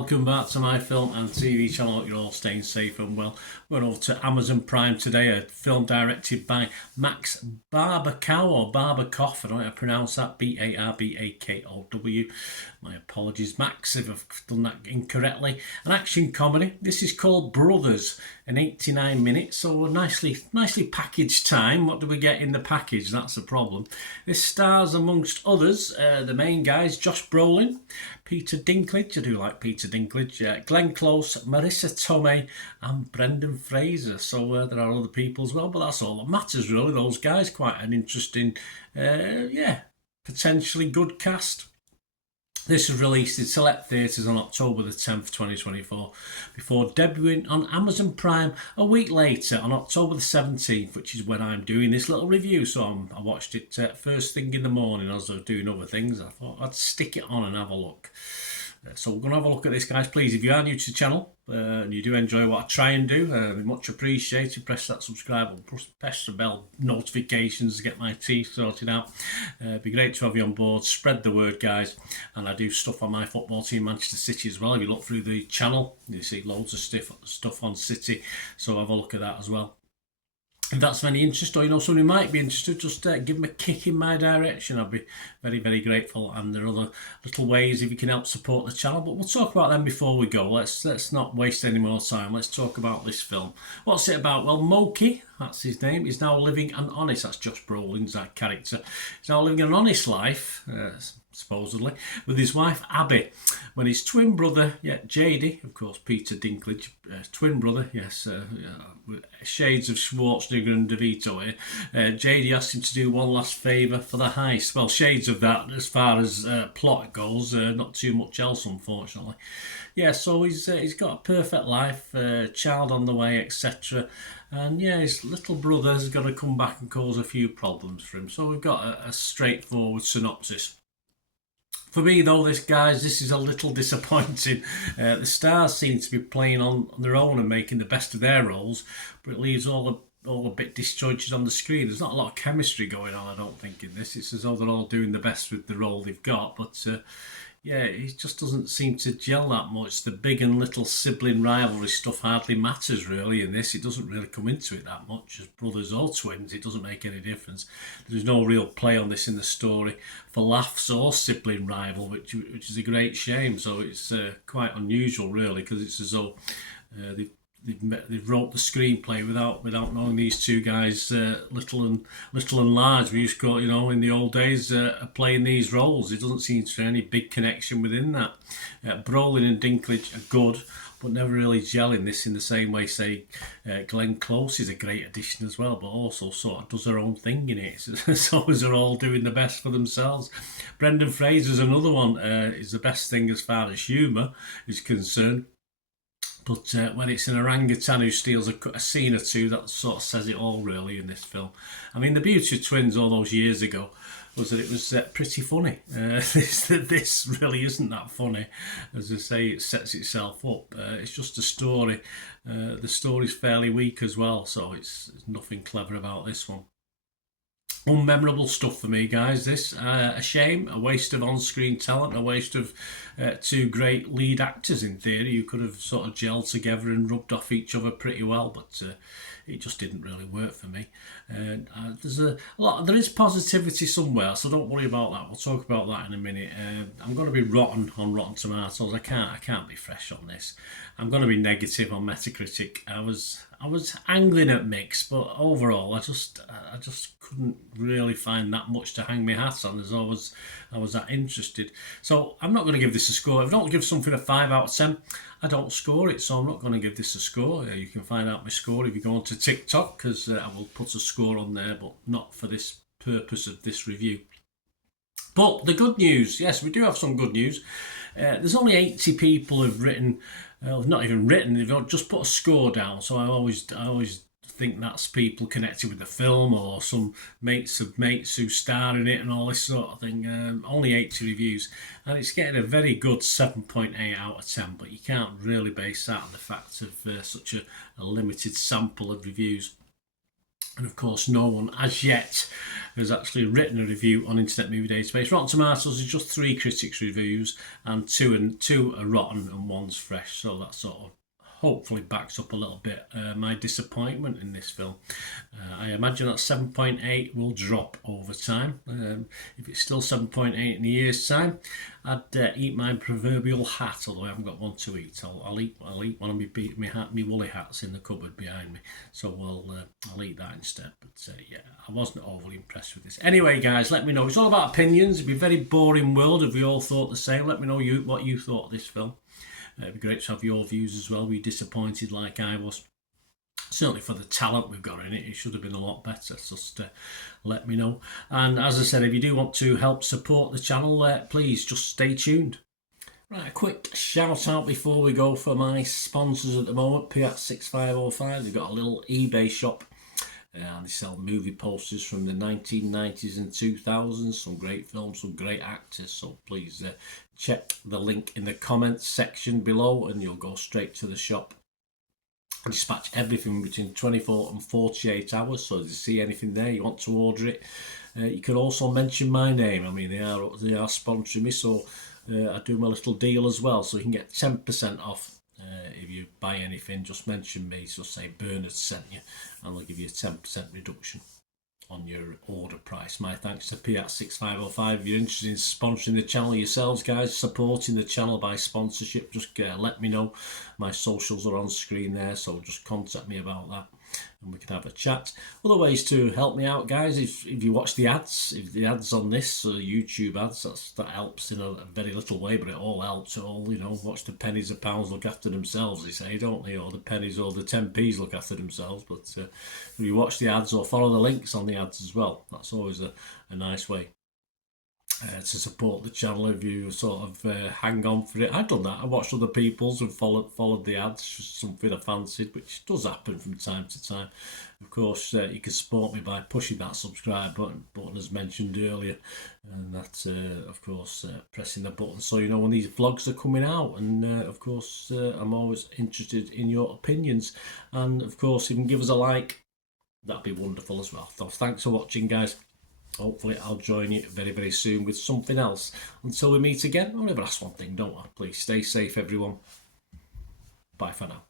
welcome back to my film and TV channel. I hope you're all staying safe and well. We're over to Amazon Prime today, a film directed by Max Barbakow or Barbakoff. I don't know how to pronounce that, Barbakow. My apologies, Max, if I've done that incorrectly. An action comedy. This is called Brothers, an 89 minutes, so a nicely packaged time. What do we get in the package? That's the problem. This stars, amongst others, the main guys, Josh Brolin, Peter Dinklage, I do like Peter Dinklage, Glenn Close, Marissa Tomei and Brendan Fraser. So there are other people as well, but that's all that matters really. Those guys, quite an interesting, potentially good cast. This was released in select theatres on October the 10th, 2024, before debuting on Amazon Prime a week later on October the 17th, which is when I'm doing this little review. So I watched it first thing in the morning as I was doing other things. I thought I'd stick it on and have a look. So we're going to have a look at this, guys. Please, if you are new to the channel and you do enjoy what I try and do, much appreciated. Press that subscribe and press the bell notifications to get my teeth sorted out. It'd be great to have you on board. Spread the word, guys. And I do stuff on my football team, Manchester City, as well. If you look through the channel, you see loads of stuff on City. So have a look at that as well. If that's of any interest, or you know somebody might be interested, just give them a kick in my direction. I'd be very, very grateful. And there are other little ways if you can help support the channel, but we'll talk about them before we go. Let's not waste any more time. Let's talk about this film. What's it about? Well, Moki, that's his name, is now living an honest, that's Josh Brolin's that character, he's now living an honest life, supposedly, with his wife Abby, when his twin brother, JD, of course Peter Dinklage, twin brother, with shades of Schwarzenegger and DeVito here, JD asked him to do one last favour for the heist. Well, shades of that as far as plot goes, not too much else unfortunately. So he's got a perfect life, child on the way, etc. And his little brother's got to come back and cause a few problems for him. So we've got a straightforward synopsis. For me, though, this is a little disappointing. The stars seem to be playing on their own and making the best of their roles, but it leaves all a bit disjointed on the screen. There's not a lot of chemistry going on, I don't think, in this. It's as though they're all doing the best with the role they've got, but it just doesn't seem to gel that much. The big and little sibling rivalry stuff hardly matters really in this. It doesn't really come into it that much as brothers or twins. It doesn't make any difference. There's no real play on this in the story for laughs or sibling rival, which is a great shame. So it's quite unusual really, because it's as though they wrote the screenplay without knowing these two guys, little and large. We used to call it, in the old days, playing these roles. It doesn't seem to be any big connection within that. Brolin and Dinklage are good, but never really gel in this in the same way, say, Glenn Close is a great addition as well, but also sort of does their own thing in it. So as they're all doing the best for themselves. Brendan Fraser's another one, is the best thing as far as humour is concerned. But when it's an orangutan who steals a scene or two, that sort of says it all really in this film. I mean, the beauty of Twins all those years ago was that it was pretty funny. This really isn't that funny. As I say, it sets itself up. It's just a story. The story's fairly weak as well, so it's nothing clever about this one. Unmemorable stuff for me, guys. This a shame, a waste of on-screen talent, a waste of two great lead actors in theory who could have sort of gelled together and rubbed off each other pretty well, but it just didn't really work for me. There's a lot. There is positivity somewhere, so don't worry about that. We'll talk about that in a minute. I'm going to be rotten on Rotten Tomatoes. I can't be fresh on this. I'm going to be negative on Metacritic. I was angling at mixed, but overall, I just couldn't really find that much to hang my hat on, as I was that interested. So I'm not going to give this a score. If I don't give something a 5 out of 10, I don't score it. So I'm not going to give this a score. You can find out my score if you go onto TikTok, because I will put a score on there, but not for this purpose of this review. But the good news, yes, we do have some good news. There's only 80 people who've written, not even written, they've just put a score down. So I always think that's people connected with the film or some mates of mates who star in it and all this sort of thing. Only 80 reviews, and it's getting a very good 7.8 out of 10, but you can't really base that on the fact of such a limited sample of reviews. And of course, no one as yet has actually written a review on Internet Movie Database. Rotten Tomatoes is just 3 critics' reviews, and two are rotten and one's fresh. So that sort of hopefully backs up a little bit my disappointment in this film. I imagine that 7.8 will drop over time. If it's still 7.8 in a year's time, I'd eat my proverbial hat, although I haven't got one to eat. I'll eat one of my woolly hats in the cupboard behind me. So I'll eat that instead. But yeah, I wasn't overly impressed with this. Anyway, guys, let me know. It's all about opinions. It'd be a very boring world if we all thought the same. Let me know what you thought of this film. It'd be great to have your views as well. Were you disappointed like I was? Certainly for the talent we've got in it, it should have been a lot better. So just let me know. And as I said, if you do want to help support the channel, please just stay tuned. Right, a quick shout out before we go for my sponsors at the moment. Piat6505, they've got a little eBay shop. And they sell movie posters from the 1990s and 2000s, some great films, some great actors. So please check the link in the comments section below and you'll go straight to the shop. I dispatch everything between 24 and 48 hours, so if you see anything there, you want to order it, you can also mention my name. I mean, they are sponsoring me, so I do my little deal as well, so you can get 10% off. If you buy anything, just mention me, just say Bernard sent you, and they'll give you a 10% reduction on your order price. My thanks to Piat6505. If you're interested in sponsoring the channel yourselves, guys, supporting the channel by sponsorship, just let me know. My socials are on screen there, so just contact me about that and we can have a chat. Other ways to help me out, guys, if you watch the ads, if the ads on this YouTube ads, that helps in a very little way, but it all helps. It all, watch the pennies and pounds look after themselves, they say, don't they? Or the pennies or the 10p's look after themselves. But if you watch the ads or follow the links on the ads as well, that's always a nice way to support the channel. If you sort of hang on for it, I've done that. I watched other people's and followed the ads, just something I fancied, which does happen from time to time. Of course, you can support me by pushing that subscribe button as mentioned earlier, and that's of course pressing the button so you know when these vlogs are coming out. And of course, I'm always interested in your opinions, and of course, if you can give us a like, that'd be wonderful as well. So thanks for watching, guys. Hopefully I'll join you very, very soon with something else. Until we meet again, I'll never ask one thing, don't I? Please stay safe, everyone. Bye for now.